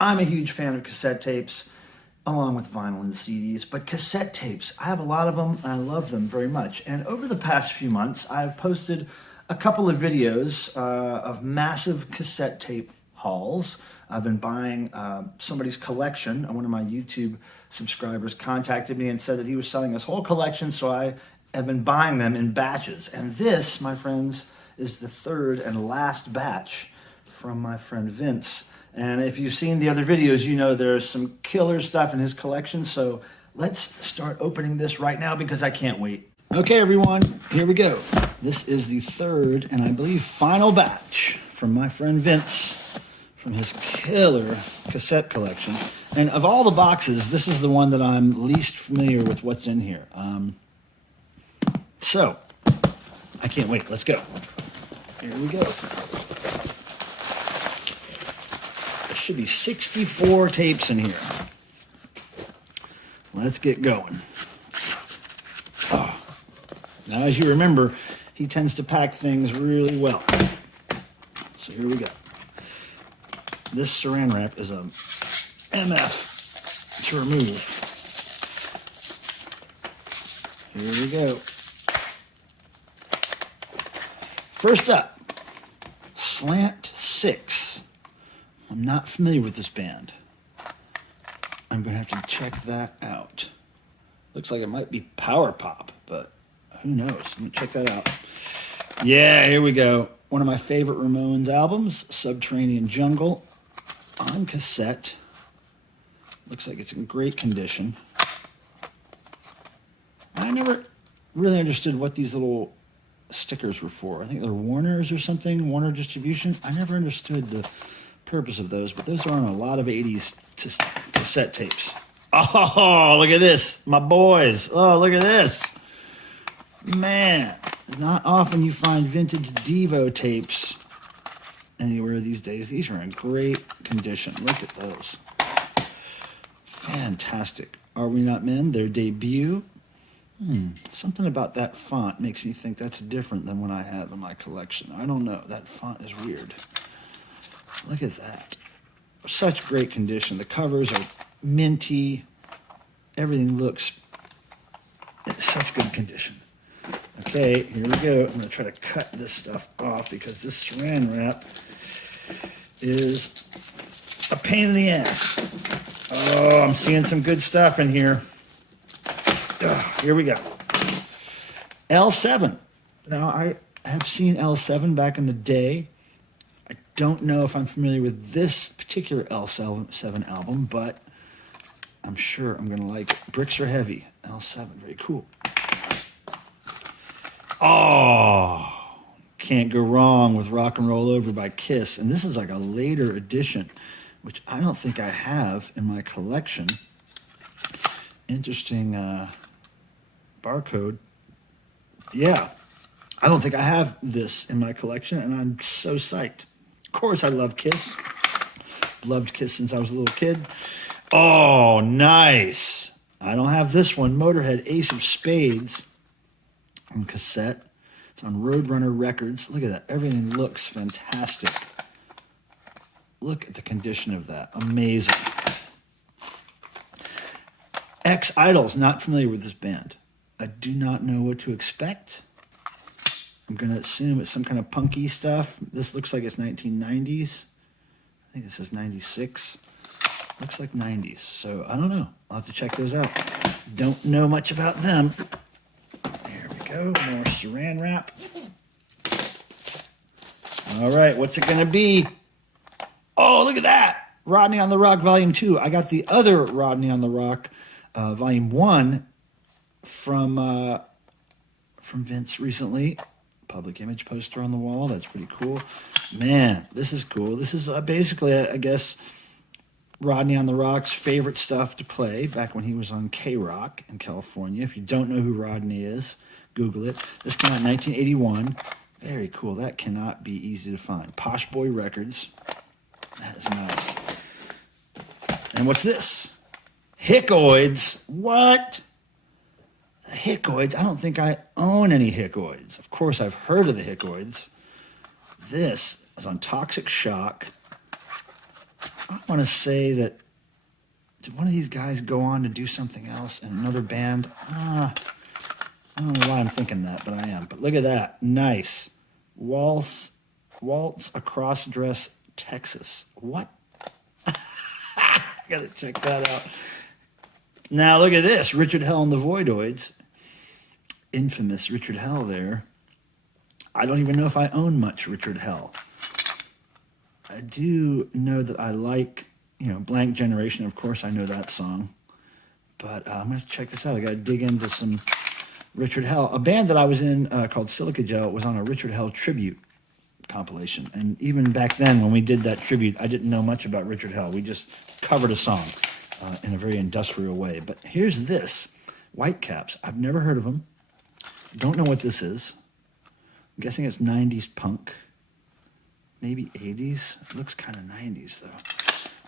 I'm a huge fan of cassette tapes, along with vinyl and CDs, but cassette tapes, I have a lot of them and I love them very much. And over the past few months, I've posted a couple of videos of massive cassette tape hauls. I've been buying somebody's collection. One of my YouTube subscribers contacted me and said that he was selling his whole collection, so I have been buying them in batches. And this, my friends, is the third and last batch from my friend Vince. And if you've seen the other videos, you know there's some killer stuff in his collection. So let's start opening this right now because I can't wait. Okay, everyone, here we go. This is the third and I believe final batch from my friend Vince from his killer cassette collection. And of all the boxes, this is the one that I'm least familiar with what's in here. So I can't wait. Let's go. Here we go. There should be 64 tapes in here. Let's get going. Oh. Now, as you remember, he tends to pack things really well. So here we go. This saran wrap is a MF to remove. Here we go. First up, Slant 6. I'm not familiar with this band. I'm going to have to check that out. Looks like it might be power pop, but who knows? Let me check that out. Yeah, here we go. One of my favorite Ramones albums, Subterranean Jungle, on cassette. Looks like it's in great condition. I never really understood what these little stickers were for. I think they're Warner's or something, Warner Distribution. I never understood the purpose of those, but those are on a lot of 80s cassette tapes. Oh, look at this. My boys. Oh, look at this. Man, not often you find vintage Devo tapes anywhere these days. These are in great condition. Look at those. Fantastic. Are We Not Men? Their debut. Something about that font makes me think that's different than what I have in my collection. I don't know. That font is weird. Look at that. Such great condition. The covers are minty. Everything looks in such good condition. Okay, here we go. I'm going to try to cut this stuff off because this saran wrap is a pain in the ass. Oh, I'm seeing some good stuff in here. Here we go. L7. Now, I have seen L7 back in the day. I don't know if I'm familiar with this particular L7 album, but I'm sure I'm going to like it. Bricks Are Heavy. L7. Very cool. Oh, can't go wrong with Rock and Roll Over by Kiss. And this is like a later edition, which I don't think I have in my collection. Interesting barcode. Yeah, I don't think I have this in my collection, and I'm so psyched. Of course, I love Kiss. Loved Kiss since I was a little kid. Oh, nice. I don't have this one. Motorhead Ace of Spades on cassette. It's on Roadrunner Records. Look at that. Everything looks fantastic. Look at the condition of that. Amazing. Ex-Idols. Not familiar with this band. I do not know what to expect. I'm going to assume it's some kind of punky stuff. This looks like it's 1990s. I think this is 96. Looks like 90s. So I don't know. I'll have to check those out. Don't know much about them. There we go. More saran wrap. All right. What's it going to be? Oh, look at that. Rodney on the Rock Volume 2. I got the other Rodney on the Rock Volume 1 from Vince recently. Public image poster on the wall. That's pretty cool. Man, this is cool. This is basically, I guess, Rodney on the Rock's favorite stuff to play back when he was on K-Rock in California. If you don't know who Rodney is, Google it. This came out in 1981. Very cool. That cannot be easy to find. Posh Boy Records. That is nice. And what's this? Hickoids. What? Hickoids? I don't think I own any Hickoids. Of course, I've heard of the Hickoids. This is on Toxic Shock. I want to say that, did one of these guys go on to do something else in another band? I don't know why I'm thinking that, but I am. But look at that. Nice. Waltz Across Dress, Texas. What? Gotta check that out. Now look at this. Richard Hell and the Voidoids. Infamous Richard Hell there. I don't even know if I own much Richard Hell. I do know that I like, Blank Generation. Of course, I know that song. But I'm going to check this out. I got to dig into some Richard Hell. A band that I was in called Silica Gel was on a Richard Hell tribute compilation. And even back then, when we did that tribute, I didn't know much about Richard Hell. We just covered a song in a very industrial way. But here's this. Whitecaps. I've never heard of them. Don't know what this is. I'm guessing it's 90s punk. Maybe 80s. It looks kind of 90s, though.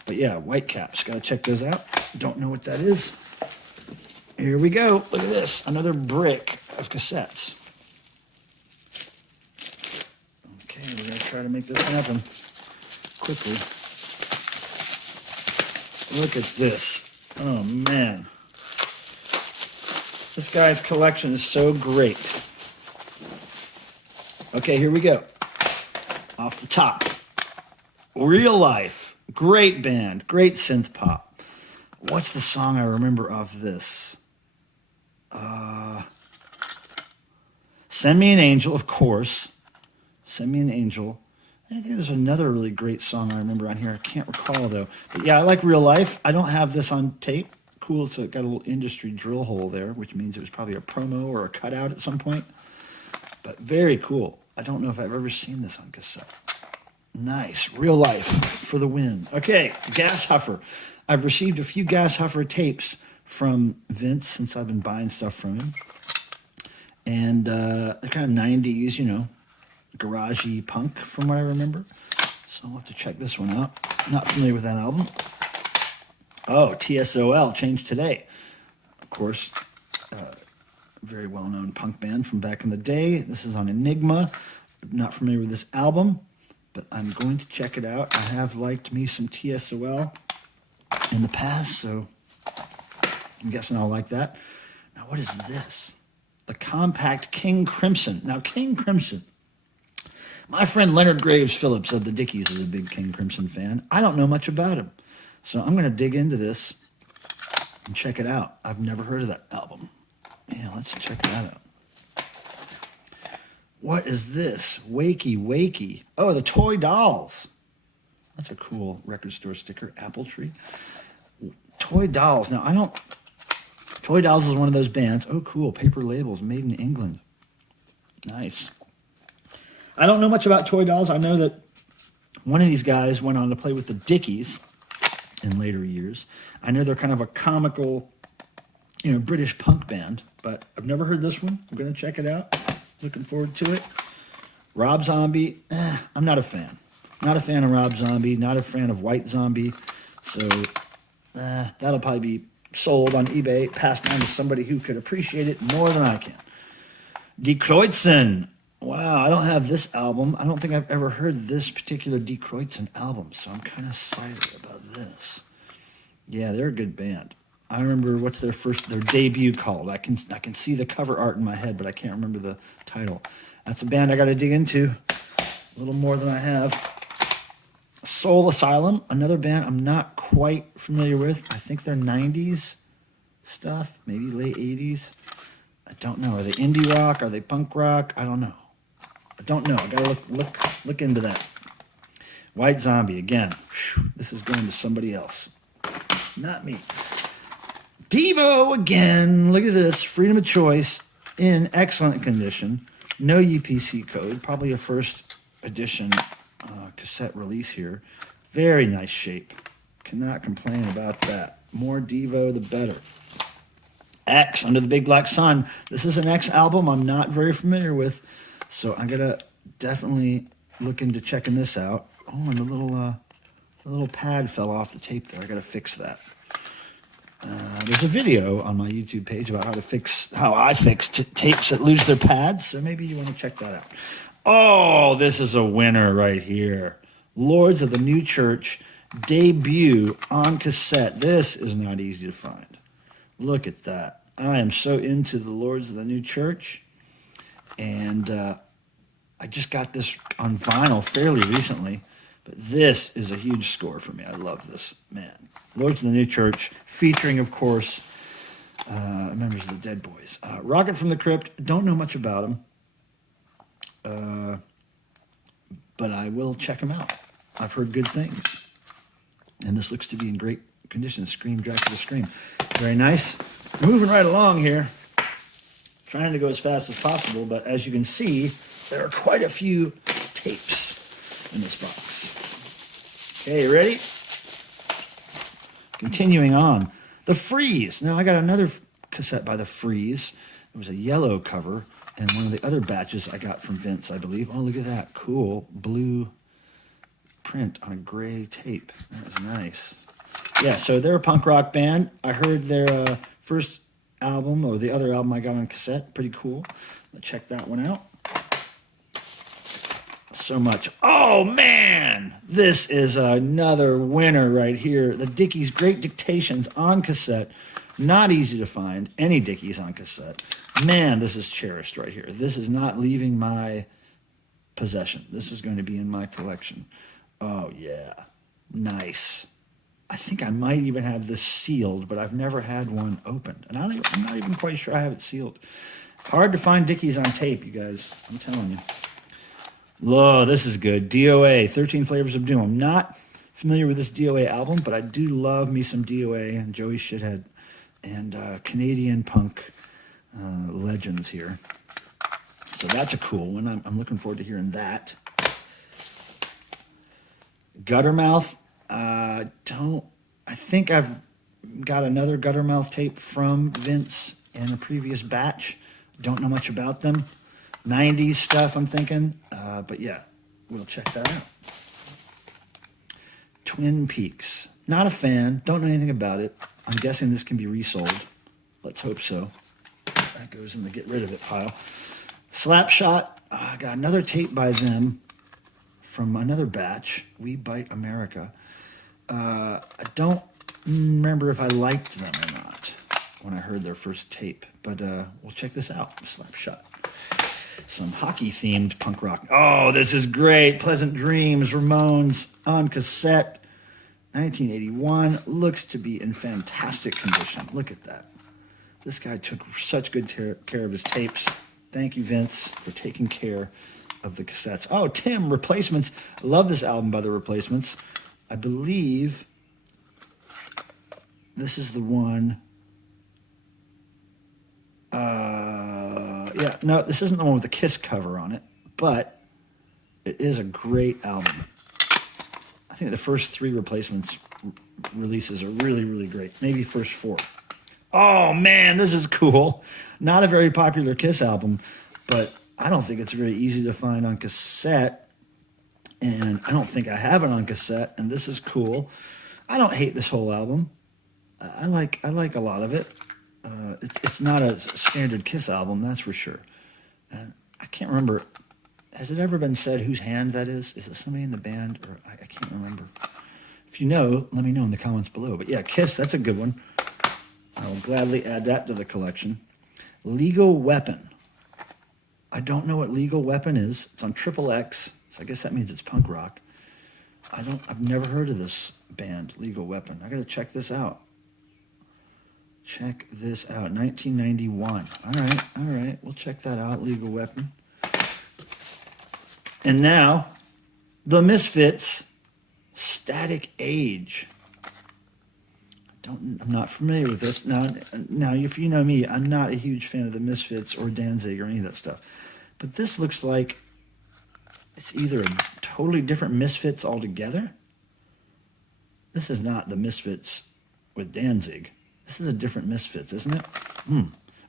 But yeah, Whitecaps. Got to check those out. Don't know what that is. Here we go. Look at this. Another brick of cassettes. Okay, we're going to try to make this happen quickly. Look at this. Oh, man. This guy's collection is so great. Okay, here we go. Off the top. Real Life. Great band. Great synth pop. What's the song I remember of this? Send Me an Angel, of course. Send Me an Angel. I think there's another really great song I remember on here. I can't recall, though. But yeah, I like Real Life. I don't have this on tape. Cool, it's got a little industry drill hole there, which means it was probably a promo or a cutout at some point. But very cool. I don't know if I've ever seen this on cassette. Nice. Real Life for the win. Okay, Gas Huffer. I've received a few Gas Huffer tapes from Vince since I've been buying stuff from him. And they're kind of 90s, garagey punk from what I remember. So I'll have to check this one out. Not familiar with that album. Oh, TSOL, Change Today. Of course, very well-known punk band from back in the day. This is on Enigma. I'm not familiar with this album, but I'm going to check it out. I have liked me some TSOL in the past, so I'm guessing I'll like that. Now, what is this? The compact King Crimson. Now, King Crimson. My friend Leonard Graves Phillips of the Dickies is a big King Crimson fan. I don't know much about him. So I'm going to dig into this and check it out. I've never heard of that album. Yeah, let's check that out. What is this? Wakey Wakey. Oh, the Toy Dolls. That's a cool record store sticker. Apple Tree. Toy Dolls. Now, Toy Dolls is one of those bands. Oh, cool. Paper labels made in England. Nice. I don't know much about Toy Dolls. I know that one of these guys went on to play with the Dickies in later years. I know they're kind of a comical, British punk band, but I've never heard this one. I'm going to check it out. Looking forward to it. Rob Zombie, I'm not a fan. Not a fan of Rob Zombie, not a fan of White Zombie. So that'll probably be sold on eBay, passed on to somebody who could appreciate it more than I can. Die Kreuzen. Wow, I don't have this album. I don't think I've ever heard this particular Die Kreuzen album, so I'm kind of excited about this. Yeah, they're a good band. I remember what's their debut called. I can see the cover art in my head, but I can't remember the title. That's a band I got to dig into a little more than I have. Soul Asylum, another band I'm not quite familiar with. I think they're 90s stuff, maybe late 80s. I don't know. Are they indie rock? Are they punk rock? I don't know. I don't know. I gotta look into that. White Zombie again. Whew, this is going to somebody else, not me. Devo again. Look at this. Freedom of Choice in excellent condition. No UPC code. Probably a first edition cassette release here. Very nice shape. Cannot complain about that. More Devo, the better. X, Under the Big Black Sun. This is an X album I'm not very familiar with, so I'm going to definitely look into checking this out. Oh, and the little pad fell off the tape there. I got to fix that. There's a video on my YouTube page about how I fix tapes that lose their pads, so maybe you want to check that out. Oh, this is a winner right here. Lords of the New Church debut on cassette. This is not easy to find. Look at that. I am so into the Lords of the New Church, and I just got this on vinyl fairly recently, but this is a huge score for me. I love this, man. Lords of the New Church, featuring, of course, members of the Dead Boys. Rocket from the Crypt, don't know much about them, but I will check them out. I've heard good things. And this looks to be in great condition. Scream, Dracula Scream. Very nice. Moving right along here. Trying to go as fast as possible, but as you can see, there are quite a few tapes in this box. Okay, you ready? Continuing on. The Freeze. Now, I got another cassette by The Freeze. It was a yellow cover, and one of the other batches I got from Vince, I believe. Oh, look at that. Cool blue print on a gray tape. That was nice. Yeah, so they're a punk rock band. I heard their first album, or the other album I got on cassette. Pretty cool. Check that one out. So much. Oh, man! This is another winner right here. The Dickies Great Dictations on cassette. Not easy to find. Any Dickies on cassette. Man, this is cherished right here. This is not leaving my possession. This is going to be in my collection. Oh, yeah. Nice. I think I might even have this sealed, but I've never had one opened. And I'm not even quite sure I have it sealed. Hard to find Dickies on tape, you guys. I'm telling you. Whoa, this is good. DOA, 13 Flavors of Doom. I'm not familiar with this DOA album, but I do love me some DOA and Joey Shithead and Canadian punk legends here. So that's a cool one. I'm looking forward to hearing that. Guttermouth. I think I've got another Guttermouth tape from Vince in a previous batch. Don't know much about them. 90s stuff, I'm thinking. But yeah, we'll check that out. Twin Peaks. Not a fan. Don't know anything about it. I'm guessing this can be resold. Let's hope so. That goes in the get rid of it pile. Slapshot. I got another tape by them from another batch. We Bite America. I don't remember if I liked them or not when I heard their first tape, but we'll check this out. Slapshot. Some hockey-themed punk rock. Oh, this is great. Pleasant Dreams, Ramones on cassette. 1981. Looks to be in fantastic condition. Look at that. This guy took such good care of his tapes. Thank you, Vince, for taking care of the cassettes. Oh, Tim, Replacements. I love this album by The Replacements. I believe this is the one. Yeah, no, this isn't the one with the Kiss cover on it, but it is a great album. I think the first 3 Replacements releases are really, really great. Maybe first 4. Oh, man, this is cool. Not a very popular Kiss album, but I don't think it's very easy to find on cassette, and I don't think I have it on cassette, and this is cool. I don't hate this whole album. I like a lot of it. It's not a standard Kiss album, that's for sure. And I can't remember. Has it ever been said whose hand that is? Is it somebody in the band? Or I can't remember. If you know, let me know in the comments below. But yeah, Kiss, that's a good one. I will gladly add that to the collection. Legal Weapon. I don't know what Legal Weapon is. It's on XXX, so I guess that means it's punk rock. I've never heard of this band, Legal Weapon. I gotta check this out. Check this out, 1991. All right, we'll check that out, Legal Weapon. And now, The Misfits, Static Age. I'm not familiar with this. Now, if you know me, I'm not a huge fan of The Misfits or Danzig or any of that stuff. But this looks like it's either a totally different Misfits altogether. This is not The Misfits with Danzig. This is a different Misfits, isn't it?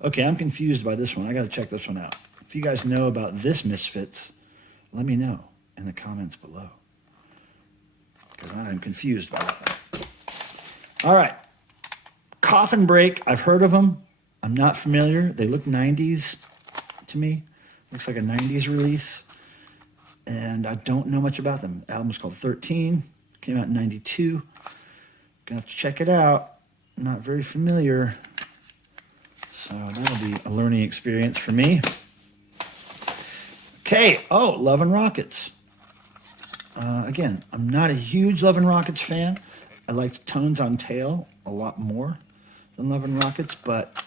Okay, I'm confused by this one. I got to check this one out. If you guys know about this Misfits, let me know in the comments below, because I'm confused by that one. All right. Coffin Break. I've heard of them. I'm not familiar. They look 90s to me. Looks like a 90s release. And I don't know much about them. The album's called 13. Came out in 92. Gonna have to check it out. Not very familiar. So that'll be a learning experience for me. Okay, oh, Love and Rockets. Again, I'm not a huge Love and Rockets fan. I liked Tones on Tail a lot more than Love and Rockets, but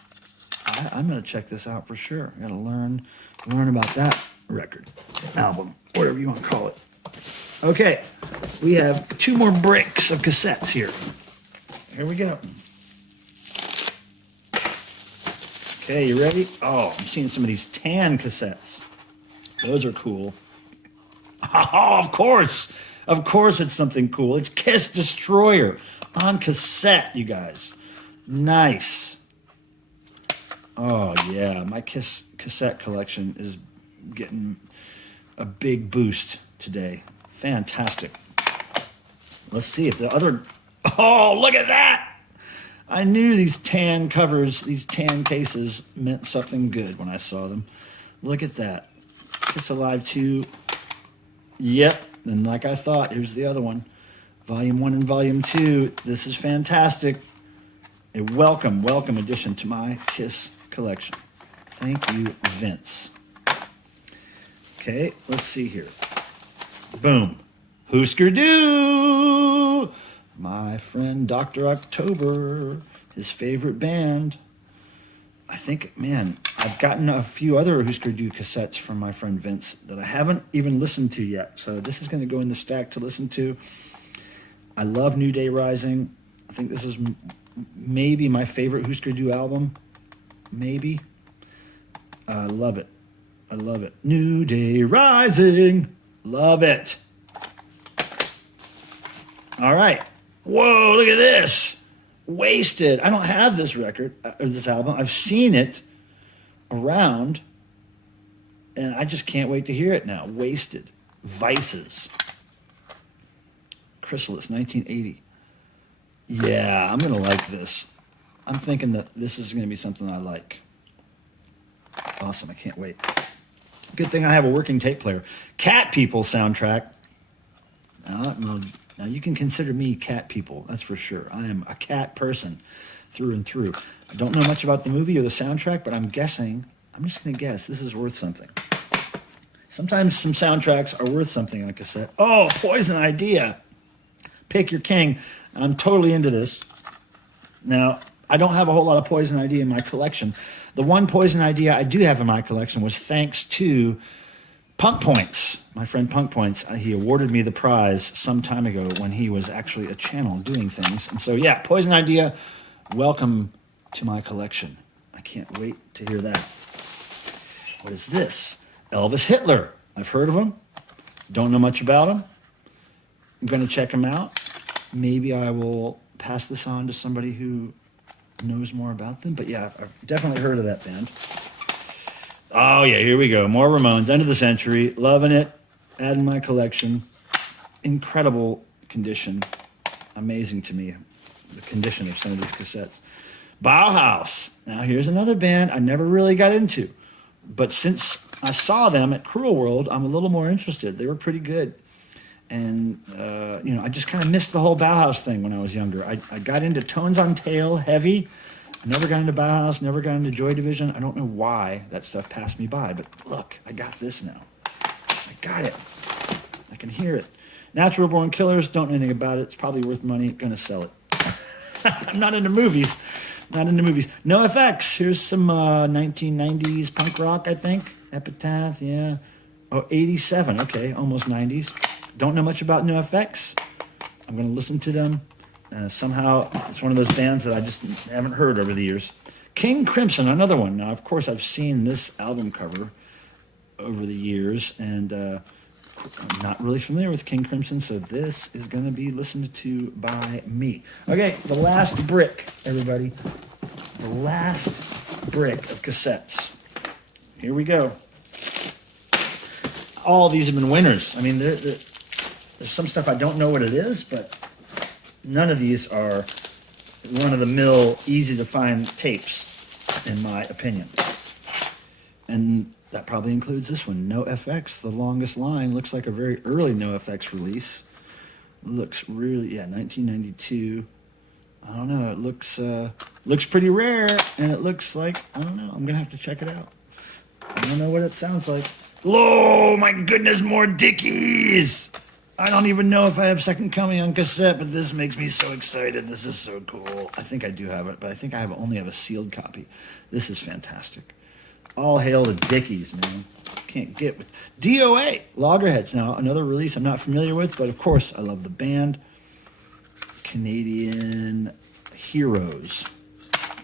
I'm going to check this out for sure. I got to learn about that record, album, whatever you want to call it. Okay, we have 2 more bricks of cassettes here. Here we go. Okay, you ready? Oh, I'm seeing some of these tan cassettes. Those are cool. Oh, of course. Of course it's something cool. It's Kiss Destroyer on cassette, you guys. Nice. Oh, yeah. My Kiss cassette collection is getting a big boost today. Fantastic. Let's see if the other... Oh, look at that! I knew these tan covers, these tan cases meant something good when I saw them. Look at that. Kiss Alive 2. Yep. And like I thought, here's the other one. Volume 1 and Volume 2. This is fantastic. A welcome addition to my Kiss collection. Thank you, Vince. Okay, let's see here. Boom. Husker Du! My friend Dr. October, his favorite band. I think, man, I've gotten a few other Husker Du cassettes from my friend Vince that I haven't even listened to yet. So this is going to go in the stack to listen to. I love New Day Rising. I think this is maybe my favorite Husker Du album. Maybe. I love it. I love it. New Day Rising. Love it. All right. Whoa, look at this. Wasted. I don't have this record, or this album. I've seen it around, and I just can't wait to hear it now. Wasted. Vices. Chrysalis, 1980. Yeah, I'm going to like this. I'm thinking that this is going to be something I like. Awesome. I can't wait. Good thing I have a working tape player. Cat People soundtrack. Now, you can consider me Cat People, that's for sure. I am a cat person through and through. I don't know much about the movie or the soundtrack, but I'm just going to guess, this is worth something. Sometimes some soundtracks are worth something on a cassette. Oh, Poison Idea. Pick Your King. I'm totally into this. Now, I don't have a whole lot of Poison Idea in my collection. The one Poison Idea I do have in my collection was thanks to Punk Points. My friend Punk Points, he awarded me the prize some time ago when he was actually a channel doing things. And so, yeah, Poison Idea, welcome to my collection. I can't wait to hear that. What is this? Elvis Hitler. I've heard of him. Don't know much about him. I'm going to check him out. Maybe I will pass this on to somebody who knows more about them. But yeah, I've definitely heard of that band. Oh, yeah, here we go. More Ramones, End of the Century. Loving it. Adding my collection. Incredible condition. Amazing to me, the condition of some of these cassettes. Bauhaus. Now, here's another band I never really got into. But since I saw them at Cruel World, I'm a little more interested. They were pretty good. And, I just kind of missed the whole Bauhaus thing when I was younger. I got into Tones on Tail, heavy. I never got into Bauhaus, never got into Joy Division. I don't know why that stuff passed me by, but look, I got this now. I got it. I can hear it. Natural Born Killers, don't know anything about it. It's probably worth money. Gonna sell it. I'm not into movies. Not into movies. No FX. Here's some 1990s punk rock, I think. Epitaph, yeah. Oh, 87. Okay, almost 90s. Don't know much about No FX. I'm going to listen to them. Somehow, it's one of those bands that I just haven't heard over the years. King Crimson, another one. Now, of course, I've seen this album cover over the years, and I'm not really familiar with King Crimson, so this is going to be listened to by me. Okay, the last brick, everybody. The last brick of cassettes. Here we go. All these have been winners. I mean, there's some stuff I don't know what it is, but none of these are run-of-the-mill, easy-to-find tapes, in my opinion. And that probably includes this one, No FX, The Longest Line. Looks like a very early No FX release. Looks really, 1992. I don't know. It looks pretty rare, and it looks like, I don't know. I'm gonna have to check it out. I don't know what it sounds like. Oh my goodness, more Dickies! I don't even know if I have Second Coming on cassette, but this makes me so excited. This is so cool. I think I do have it, but I think I only have a sealed copy. This is fantastic. All hail the Dickies, man. Can't get with DOA Loggerheads. Now, another release I'm not familiar with, but of course, I love the band. Canadian Heroes.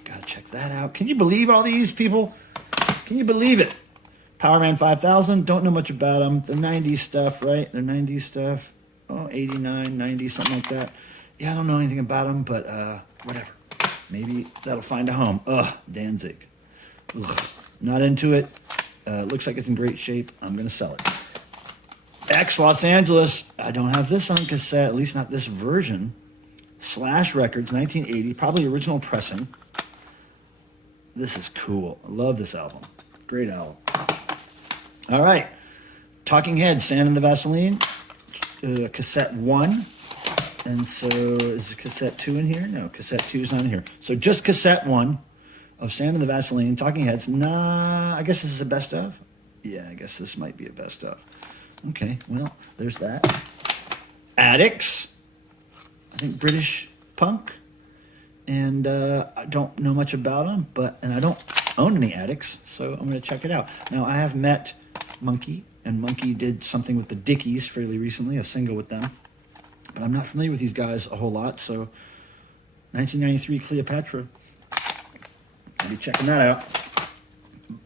Gotta check that out. Can you believe all these people? Can you believe it? Powerman 5000, don't know much about them. The 90s stuff, right? They're 90s stuff. Oh, 89, 90, something like that. Yeah, I don't know anything about them, but whatever. Maybe that'll find a home. Ugh, Danzig. Ugh, not into it. Looks like it's in great shape. I'm going to sell it. X Los Angeles. I don't have this on cassette, at least not this version. Slash Records, 1980, probably original pressing. This is cool. I love this album. Great album. All right. Talking Heads, Sand in the Vaseline, cassette 1. And so is cassette 2 in here? No, cassette 2 is not in here. So just cassette 1 of Sand in the Vaseline, Talking Heads. Nah, I guess this is a best of. Yeah, I guess this might be a best of. Okay, well, there's that. Addicts. I think British punk. And I don't know much about them, and I don't own any Addicts, so I'm going to check it out. Now, I have met Monkey, and Monkey did something with the Dickies fairly recently, a single with them. But I'm not familiar with these guys a whole lot, so 1993 Cleopatra. I'll be checking that out.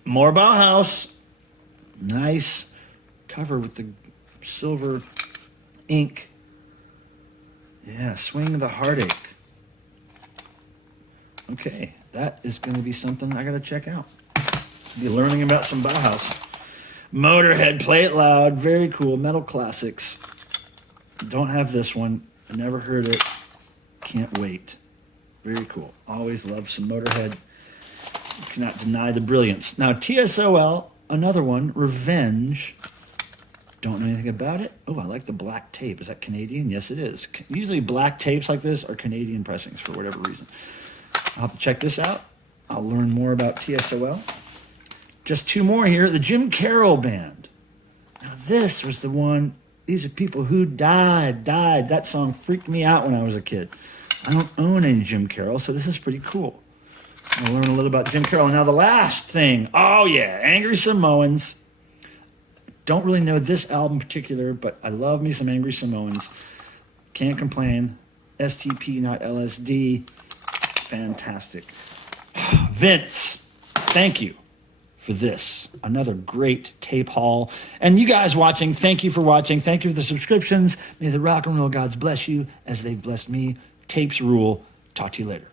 More Bauhaus. Nice cover with the silver ink. Yeah, Swing the Heartache. Okay, that is going to be something I got to check out. Be learning about some Bauhaus. Motorhead, Play It Loud, very cool. Metal Classics. Don't have this one. I never heard it. Can't wait. Very cool. Always love some Motorhead. You cannot deny the brilliance. Now, TSOL, another one, Revenge. Don't know anything about it. Oh, I like the black tape. Is that Canadian? Yes, it is. Usually black tapes like this are Canadian pressings for whatever reason. I'll have to check this out. I'll learn more about TSOL. Just two more here. The Jim Carroll Band. Now, this was the one. These are people who died. That song freaked me out when I was a kid. I don't own any Jim Carroll, so this is pretty cool. I'll learn a little about Jim Carroll. Now, the last thing. Oh, yeah. Angry Samoans. Don't really know this album in particular, but I love me some Angry Samoans. Can't complain. STP, not LSD. Fantastic. Vince, thank you for this. Another great tape haul. And you guys watching, thank you for watching. Thank you for the subscriptions. May the rock and roll gods bless you as they've blessed me. Tapes rule. Talk to you later.